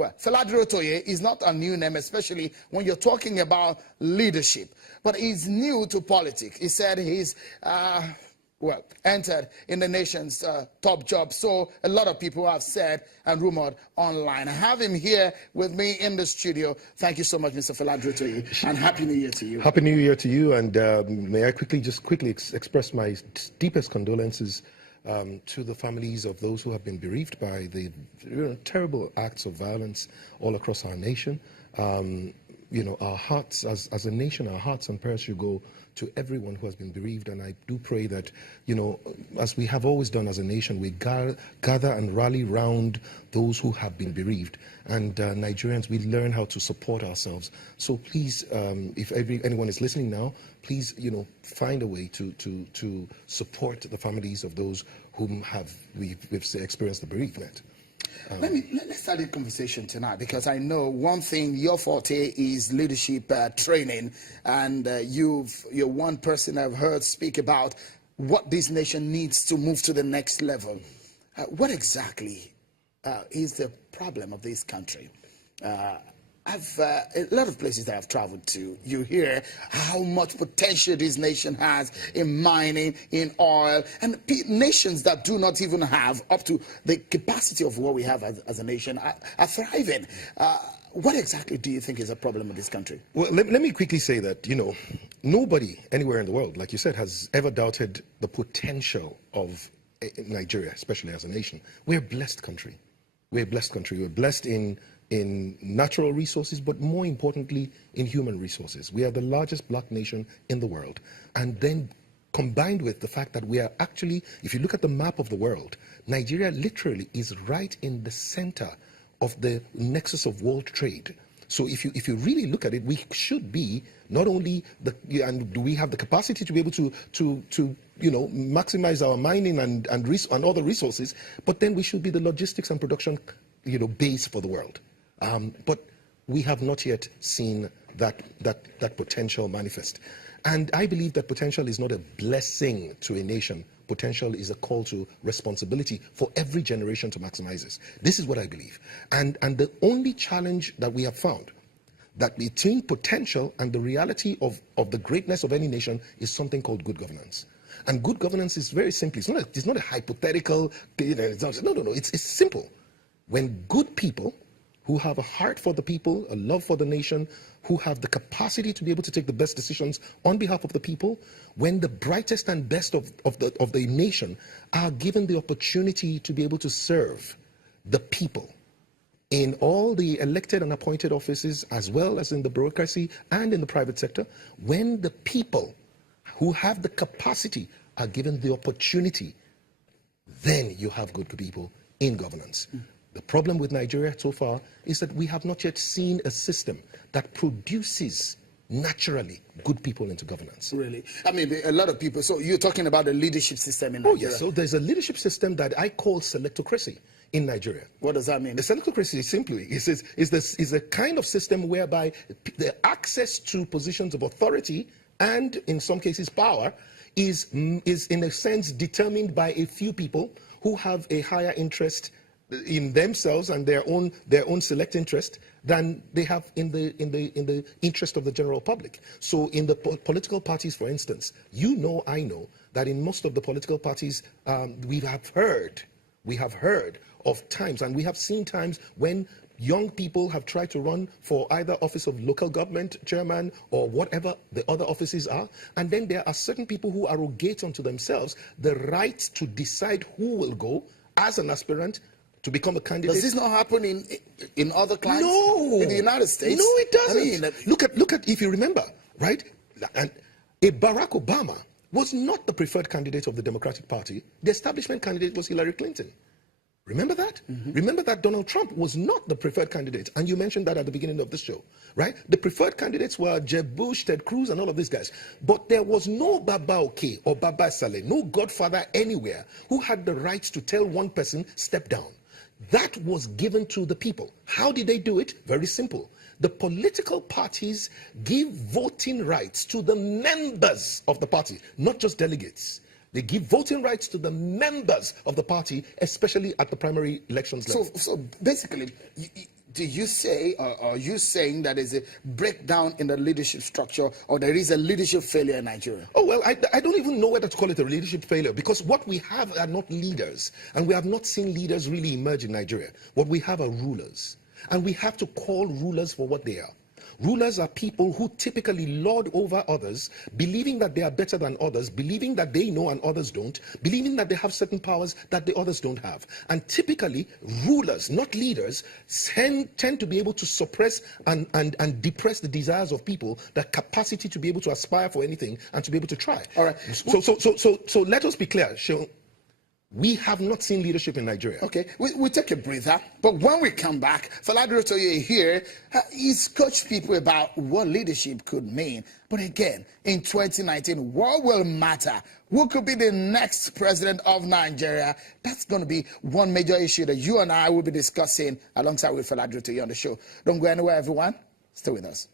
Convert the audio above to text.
Well, Fela Durotoye is not a new name, especially when you're talking about leadership. But he's new to politics. He said he's, entered in the nation's top job. So a lot of people have said and rumored online. I have him here with me in the studio. Thank you so much, Mr. Fela Durotoye, and Happy New Year to you. Happy New Year to you, and may I quickly express my deepest condolences to the families of those who have been bereaved by the terrible acts of violence all across our nation. Our hearts, as a nation, our hearts and prayers should go to everyone who has been bereaved. And I do pray that, as we have always done as a nation, we gather and rally round those who have been bereaved. And Nigerians, we learn how to support ourselves. So please, if anyone is listening now, please, find a way to support the families of those whom we've experienced the bereavement. Let's start the conversation tonight, because I know one thing, your forte is leadership training, and you're one person I've heard speak about what this nation needs to move to the next level. What exactly is the problem of this country? A lot of places that I've traveled to, you hear how much potential this nation has in mining, in oil, and nations that do not even have up to the capacity of what we have as a nation are thriving. What exactly do you think is a problem in this country? Well, let me quickly say that, nobody anywhere in the world, like you said, has ever doubted the potential of Nigeria, especially as a nation. We're a blessed country. We're a blessed country. We're blessed in natural resources, but more importantly, in human resources. We are the largest black nation in the world. And then combined with the fact that we are actually, if you look at the map of the world, Nigeria literally is right in the center of the nexus of world trade. So if you really look at it, we should be not only and do we have the capacity to be able to maximize our mining and other resources, but then we should be the logistics and production base for the world. But we have not yet seen that potential manifest. And I believe that potential is not a blessing to a nation. Potential is a call to responsibility for every generation to maximize this. This is what I believe. And the only challenge that we have found, that between potential and the reality of the greatness of any nation, is something called good governance. And good governance is very simple. It's not a hypothetical, it's simple. When good people who have a heart for the people, a love for the nation, who have the capacity to be able to take the best decisions on behalf of the people, when the brightest and best of the nation are given the opportunity to be able to serve the people in all the elected and appointed offices, as well as in the bureaucracy and in the private sector, when the people who have the capacity are given the opportunity, then you have good people in governance. The problem with Nigeria so far is that we have not yet seen a system that produces naturally good people into governance. Really? I mean, a lot of people, so you're talking about the leadership system in Nigeria? Oh, yes. So there's a leadership system that I call selectocracy in Nigeria. What does that mean? The selectocracy simply is a kind of system whereby the access to positions of authority and, in some cases, power is in a sense determined by a few people who have a higher interest in themselves and their own select interest than they have in the interest of the general public. So in the political parties, for instance, I know that in most of the political parties, we have heard of times, and we have seen times when young people have tried to run for either office of local government chairman or whatever the other offices are, and then there are certain people who arrogate unto themselves the right to decide who will go as an aspirant to become a candidate. Does this not happen in other climes? No. In the United States? No, it doesn't. I mean, look at, if you remember, right? And Barack Obama was not the preferred candidate of the Democratic Party. The establishment candidate was Hillary Clinton. Remember that? Mm-hmm. Remember that Donald Trump was not the preferred candidate. And you mentioned that at the beginning of this show, right? The preferred candidates were Jeb Bush, Ted Cruz, and all of these guys. But there was no Baba Oke or Baba Saleh, no godfather anywhere who had the right to tell one person, step down. That was given to the people. How did they do it? Very simple. The political parties give voting rights to the members of the party, not just delegates. They give voting rights to the members of the party, especially at the primary elections level. So basically, do you say, or are you saying that is a breakdown in the leadership structure, or there is a leadership failure in Nigeria? Oh, well, I don't even know whether to call it a leadership failure, because what we have are not leaders, and we have not seen leaders really emerge in Nigeria. What we have are rulers, and we have to call rulers for what they are. Rulers are people who typically lord over others, believing that they are better than others, believing that they know and others don't, believing that they have certain powers that the others don't have. And typically, rulers, not leaders, tend to be able to suppress and depress the desires of people, the capacity to be able to aspire for anything and to be able to try. All right. So let us be clear, Seun. We have not seen leadership in Nigeria. Okay, we take a breather, but when we come back, Fela Durotoye here, he's coached people about what leadership could mean. But again, in 2019, what will matter? Who could be the next president of Nigeria? That's going to be one major issue that you and I will be discussing alongside with Fela Durotoye on the show. Don't go anywhere, everyone. Stay with us.